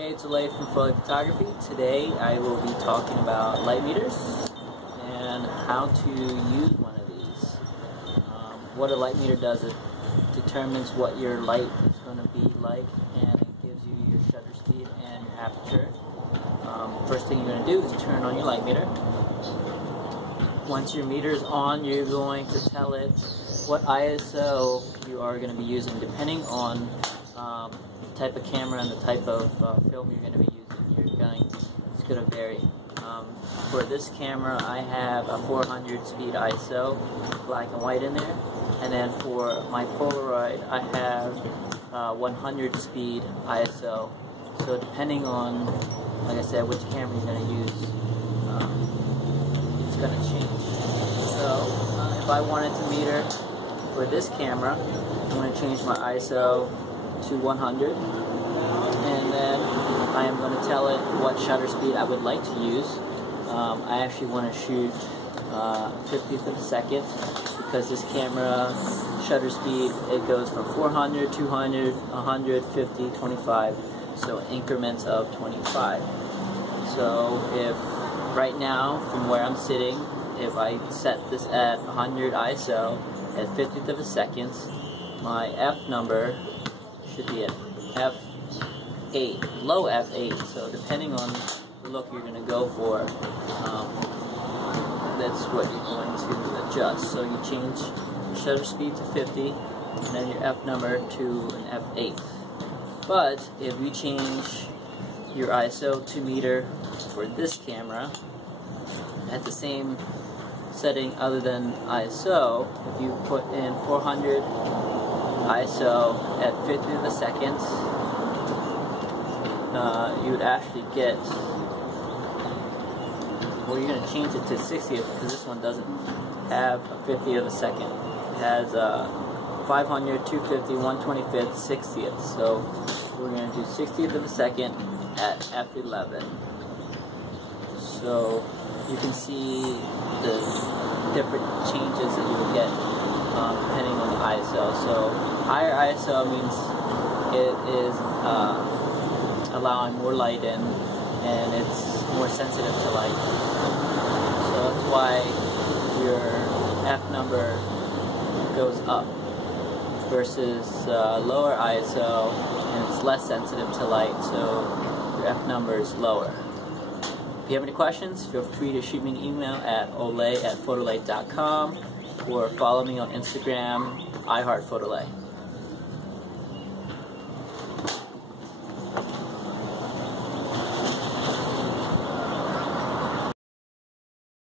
Hey, it's PhotOle from PhotOle Photography. Today I will be talking about light meters and how to use one of these. What a light meter does, it determines what your light is going to be like, and it gives you your shutter speed and your aperture. First thing you're going to do is turn on your light meter. Once your meter is on, you're going to tell it what ISO you are going to be using, depending on the type of camera and the type of film you're going to be using. It's going to vary. For this camera, I have a 400 speed ISO, black and white in there, and then for my Polaroid, I have 100 speed ISO. So depending on, like I said, which camera you're going to use, it's going to change. So if I wanted to meter for this camera, I'm going to change my ISO to 100, and then I am going to tell it what shutter speed I would like to use. I actually want to shoot 50th of a second, because this camera shutter speed, it goes from 400, 200, 100, 50, 25, so increments of 25. So if right now, from where I'm sitting, if I set this at 100 ISO at 50th of a second, my F number should be at F8, low F8. So depending on the look you're going to go for, that's what you're going to adjust. So you change your shutter speed to 50, and then your F number to an F8. But if you change your ISO to meter for this camera at the same setting other than ISO, if you put in 400 ISO at 50th of a second, you would actually get, well, you're going to change it to 60th, because this one doesn't have a 50th of a second. It has 500, 250, 125th, 60th. So we're going to do 60th of a second at F11. So you can see the different changes that you will get depending on the ISO. So higher ISO means it is allowing more light in, and it's more sensitive to light. So that's why your F number goes up versus lower ISO, and it's less sensitive to light, so your F number is lower. If you have any questions, feel free to shoot me an email at ole@photole.com, or follow me on Instagram, iHeartPhotole.